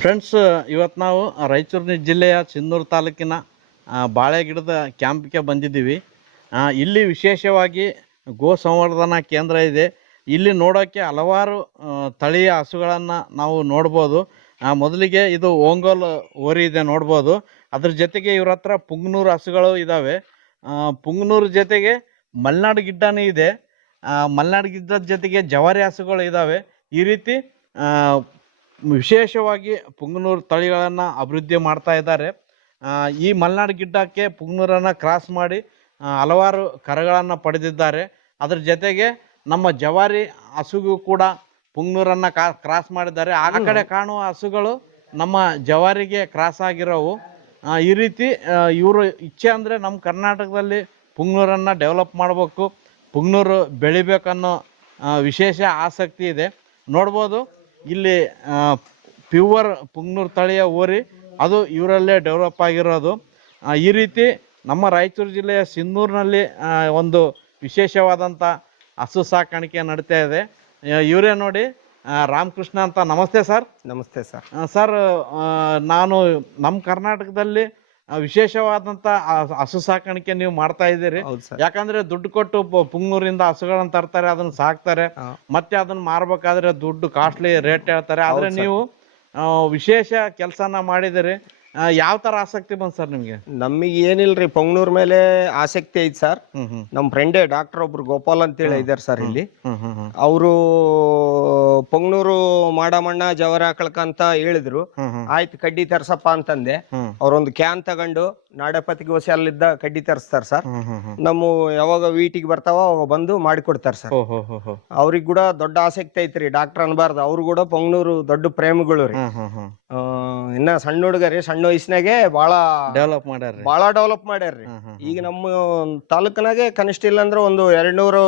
Friends, ಇವತ್ತು ನಾವು ರಾಯಚೂರು ಜಿಲ್ಲೆಯ ಸಿನ್ನೂರು ತಾಲೂಕಿನ ಬಾಳೆ ಗಿಡದ ಕ್ಯಾಂಪ್ಗೆ ಬಂದಿದ್ದೀವಿ. ಇಲ್ಲಿ ವಿಶೇಷವಾಗಿ ಗೋ ಸಂವರ್ಧನಾ ಕೇಂದ್ರ ಇದೆ. ಇಲ್ಲಿ ನೋಡೋಕ್ಕೆ ಹಲವಾರು ತಳಿಯ ಹಸುಗಳನ್ನು ನಾವು ನೋಡ್ಬೋದು. ಮೊದಲಿಗೆ ಇದು ಓಂಗೋಲ್ ಓರಿ ಇದೆ ನೋಡ್ಬೋದು. ಅದ್ರ ಜೊತೆಗೆ ಇವ್ರ ಹತ್ರ ಪುಂಗನೂರು ಹಸುಗಳು ಇದ್ದಾವೆ. ಪುಂಗನೂರು ಜೊತೆಗೆ ಮಲೆನಾಡು ಗಿಡ್ಡನೂ ಇದೆ. ಮಲೆನಾಡು ಗಿಡ್ಡದ ಜೊತೆಗೆ ಜವಾರಿ ಹಸುಗಳು ಇದ್ದಾವೆ. ಈ ರೀತಿ ವಿಶೇಷವಾಗಿ ಪುಂಗನೂರು ತಳಿಗಳನ್ನು ಅಭಿವೃದ್ಧಿ ಮಾಡ್ತಾ ಇದ್ದಾರೆ. ಈ ಮಲೆನಾಡು ಗಿಡ್ಡಕ್ಕೆ ಪುಂಗನೂರನ್ನು ಕ್ರಾಸ್ ಮಾಡಿ ಹಲವಾರು ಕರುಗಳನ್ನು ಪಡೆದಿದ್ದಾರೆ. ಅದರ ಜೊತೆಗೆ ನಮ್ಮ ಜವಾರಿ ಹಸುಗೂ ಕೂಡ ಪುಂಗನೂರನ್ನು ಕ್ರಾಸ್ ಮಾಡಿದ್ದಾರೆ. ಆ ಕಡೆ ಕಾಣುವ ಹಸುಗಳು ನಮ್ಮ ಜವಾರಿಗೆ ಕ್ರಾಸ್ ಆಗಿರೋವು. ಈ ರೀತಿ ಇವರು ಇಚ್ಛೆ ಅಂದರೆ ನಮ್ಮ ಕರ್ನಾಟಕದಲ್ಲಿ ಪುಂಗನೂರನ್ನು ಡೆವಲಪ್ ಮಾಡಬೇಕು, ಪುಂಗನೂರು ಬೆಳಿಬೇಕನ್ನೋ ವಿಶೇಷ ಆಸಕ್ತಿ ಇದೆ. ನೋಡ್ಬೋದು ಇಲ್ಲಿ ಪ್ಯೂವರ್ ಪುಂಗನೂರು ತಳಿಯ ಓರಿ ಅದು ಇವರಲ್ಲೇ ಡೆವಲಪ್ ಆಗಿರೋದು. ಈ ರೀತಿ ನಮ್ಮ ರಾಯಚೂರು ಜಿಲ್ಲೆಯ ಸಿನ್ನೂರಿನಲ್ಲಿ ಒಂದು ವಿಶೇಷವಾದಂಥ ಹಸು ಸಾಕಾಣಿಕೆ ನಡೀತಾ ಇದೆ. ಇವರೇ ನೋಡಿ, ರಾಮಕೃಷ್ಣ ಅಂತ. ನಮಸ್ತೆ ಸರ್. ನಮಸ್ತೆ ಸರ್. ಸರ್, ನಾನು ನಮ್ಮ ಕರ್ನಾಟಕದಲ್ಲಿ ವಿಶೇಷವಾದಂಥ ಹಸು ಸಾಕಾಣಿಕೆ ನೀವು ಮಾಡ್ತಾ ಇದ್ದೀರಿ. ಯಾಕಂದ್ರೆ ದುಡ್ಡು ಕೊಟ್ಟು ಪುಂಗನೂರಿಂದ ಹಸುಗಳನ್ನ ತರ್ತಾರೆ, ಅದನ್ನ ಸಾಕ್ತಾರೆ, ಮತ್ತೆ ಅದನ್ನ ಮಾರ್ಬೇಕಾದ್ರೆ ದುಡ್ಡು ಕಾಸ್ಟ್ಲಿ ರೇಟ್ ಹೇಳ್ತಾರೆ. ಆದ್ರೆ ನೀವು ವಿಶೇಷ ಕೆಲಸನ ಮಾಡಿದಿರಿ. ಯಾವ ತರ ಆಸಕ್ತಿ ಬಂತು ಸರ್ ನಿಮ್ಗೆ? ನಮಗೆ ಏನಿಲ್ರಿ, ಪುಂಗನೂರ್ ಮೇಲೆ ಆಸಕ್ತಿ ಐತಿ ಸರ್. ನಮ್ ಫ್ರೆಂಡೇ ಡಾಕ್ಟರ್ ಒಬ್ರು ಗೋಪಾಲ್ ಅಂತೇಳಿ ಇದಾರೆ ಸರ್ ಇಲ್ಲಿ. ಅವರು ಪುಂಗನೂರು ಮಾಡಮಣ್ಣ ಜವರ ಹಾಕಳ್ಕಂತ ಹೇಳಿದ್ರು. ಆಯ್ತು ಕಡ್ಡಿ ತರ್ಸಪ್ಪ ಅಂತಂದೆ. ಅವ್ರೊಂದು ಕ್ಯಾನ್ ತಗೊಂಡು ನಾಡಪತಿಗೆ ಹೊಸ ಅಲ್ಲಿದ್ದ ಕಡ್ಡಿ ತರಿಸ್ತಾರ ಸರ್. ನಮ್ಮ ಯಾವಾಗ ವೀಟಿಗೆ ಬರ್ತಾವ ಅವಾಗ ಬಂದು ಮಾಡಿಕೊಡ್ತಾರ ಸರ್. ಅವ್ರಿಗೆ ಕೂಡ ದೊಡ್ಡ ಆಸಕ್ತಿ ಐತ್ರಿ, ಡಾಕ್ಟರ್ ಅನ್ಬಾರ್ದು. ಅವ್ರು ಕೂಡ ಪುಂಗನೂರು ದೊಡ್ಡ ಪ್ರೇಮಿಗಳು ರೀ. ಇನ್ನ ಸಣ್ಣ ಹುಡುಗರಿ, ಸಣ್ಣ ವಯಸ್ಸಿನಾಗೆ ಬಾಳ ಡೆವಲಪ್ ಮಾಡ್ಯಾರ್ರಿ. ಈಗ ನಮ್ಮ ತಾಲೂಕಿನಾಗೆ ಕನಿಷ್ಠ ಇಲ್ಲ ಅಂದ್ರೆ ಒಂದು 200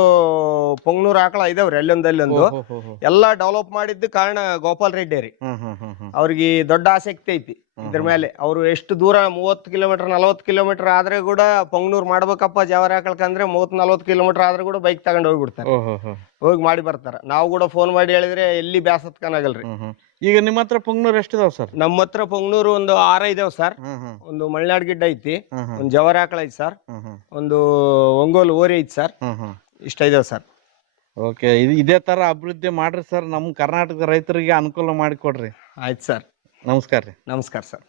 ಪುಂಗನೂರು ಆಕಳ ಇದಾವ್ರಿ. ಅಲ್ಲೊಂದು ಎಲ್ಲಾ ಡೆವಲಪ್ ಮಾಡಿದ್ದು ಕಾರಣ ಗೋಪಾಲ್ ರೆಡ್ಡಿ ರೀ. ಅವ್ರಿಗೆ ದೊಡ್ಡ ಆಸಕ್ತಿ ಐತಿ ಇದ್ರ ಮೇಲೆ. ಅವ್ರು ಎಷ್ಟು ದೂರ 30 ಕಿಲೋಮೀಟರ್ 40 ಕಿಲೋಮೀಟರ್ ಆದ್ರೆ ಕೂಡ ಪುಂಗನೂರ್ ಮಾಡ್ಬೇಕಪ್ಪ ಜವಾರಿ ಹಾಕಳ್ಕಂದ್ರೆ 30-40 ಕಿಲೋಮೀಟರ್ ಆದ್ರೆ ಕೂಡ ಬೈಕ್ ತಗೊಂಡ್ ಹೋಗ್ಬಿಡ್ತಾರೆ, ಹೋಗಿ ಮಾಡಿ ಬರ್ತಾರ. ನಾವು ಕೂಡ ಫೋನ್ ಮಾಡಿ ಹೇಳಿದ್ರೆ ಎಲ್ಲಿ ಬ್ಯಾಸತ್ಕನಾಗಲ್ರಿ. ಈಗ ನಿಮ್ಮ ಹತ್ರ ಪುಂಗನೂರ್ ಎಷ್ಟಿದಾವ್ ಸರ್? ನಮ್ಮ ಹತ್ರ ಪುಂಗನೂರು ಒಂದು 6 ಇದಾವ್ ಸರ್. ಒಂದು ಮಲೆನಾಡು ಗಿಡ್ಡ ಐತಿ, ಒಂದು ಜವಾರಿ ಆಕಳ ಐತಿ ಸರ್, ಒಂದು ಒಂಗೋಲ್ ಓರಿ ಐತಿ ಸರ್. ಇಷ್ಟ ಇದಾವ್ ಸರ್. ಓಕೆ, ಇದೇ ತರ ಅಭಿವೃದ್ಧಿ ಮಾಡ್ರಿ ಸರ್. ನಮ್ಮ ಕರ್ನಾಟಕದ ರೈತರಿಗೆ ಅನುಕೂಲ ಮಾಡಿಕೊಡ್ರಿ. ಆಯ್ತು ಸರ್. ನಮಸ್ಕಾರ ರೀ. ನಮಸ್ಕಾರ ಸರ್.